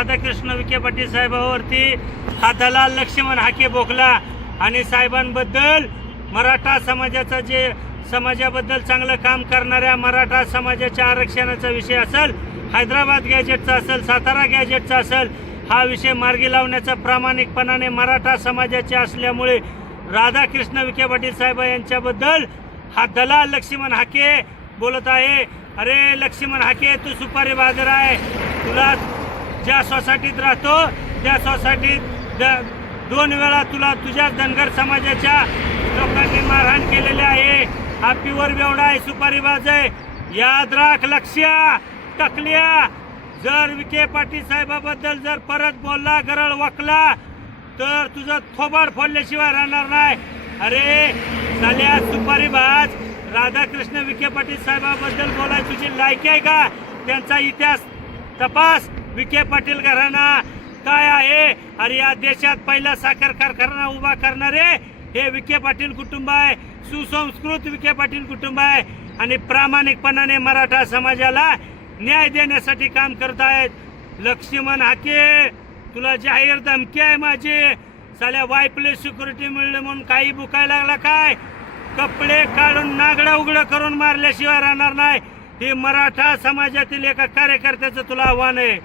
राधाकृष्ण विखे पाटील साहेबांवरती हा दलाल लक्ष्मण हाके बोकला आणि साहेबांबद्दल मराठा समाजाचा जे समाजाबद्दल चांगलं काम करणाऱ्या मराठा समाजाच्या आरक्षणाचा विषय असेल, हैदराबाद गॅजेटचा असेल, सातारा गॅजेटचा असेल, हा विषय मार्गी लावण्याचा प्रामाणिकपणाने मराठा समाजाचे असल्यामुळे राधाकृष्ण विखे पाटील साहेब यांच्याबद्दल हा दलाल लक्ष्मण हाके बोलत आहे. अरे लक्ष्मण हाके, तू सुपारी बाजार आहे. तुला ज्या सोसायटीत राहतो त्या सोसायटीत 2 वेळा तुला तुझ्याच धनगर समाजाच्या लोकांनी मारहाण केलेली आहे. हा प्युअर बेवडा आहे, सुपारी बाज आहे. याद राख लक्ष्या टकल्या. जर विखे पाटील साहेबाबद्दल जर परत बोलला, गरळ वाकला तर तुझं थोबाड फोडल्याशिवाय राहणार नाही. अरे साल्या सुपारी बाज, राधाकृष्ण विखे पाटील साहेबाबद्दल बोलाय तुझी लायकी आहे का? त्यांचा इतिहास तपास. विखे पाटील घराणा काय आहे? अरे या देशात पहिला साखर कारखाना उभा करणारे हे विखे पाटील कुटुंब आहे. सुसंस्कृत विखे पाटील कुटुंब आहे आणि प्रामाणिकपणाने मराठा समाजाला न्याय देण्यासाठी काम करत आहेत. लक्ष्मण हाके, तुला जाहीर धमकी आहे माझी. साल्या वायप्लेस सिक्युरिटी मिळले म्हणून काही बुकायला लागला काय? कपडे काढून नागडं उघडं करून मारल्याशिवाय राहणार नाही. हे मराठा समाजातील एका कार्यकर्त्याचं तुला आव्हान आहे.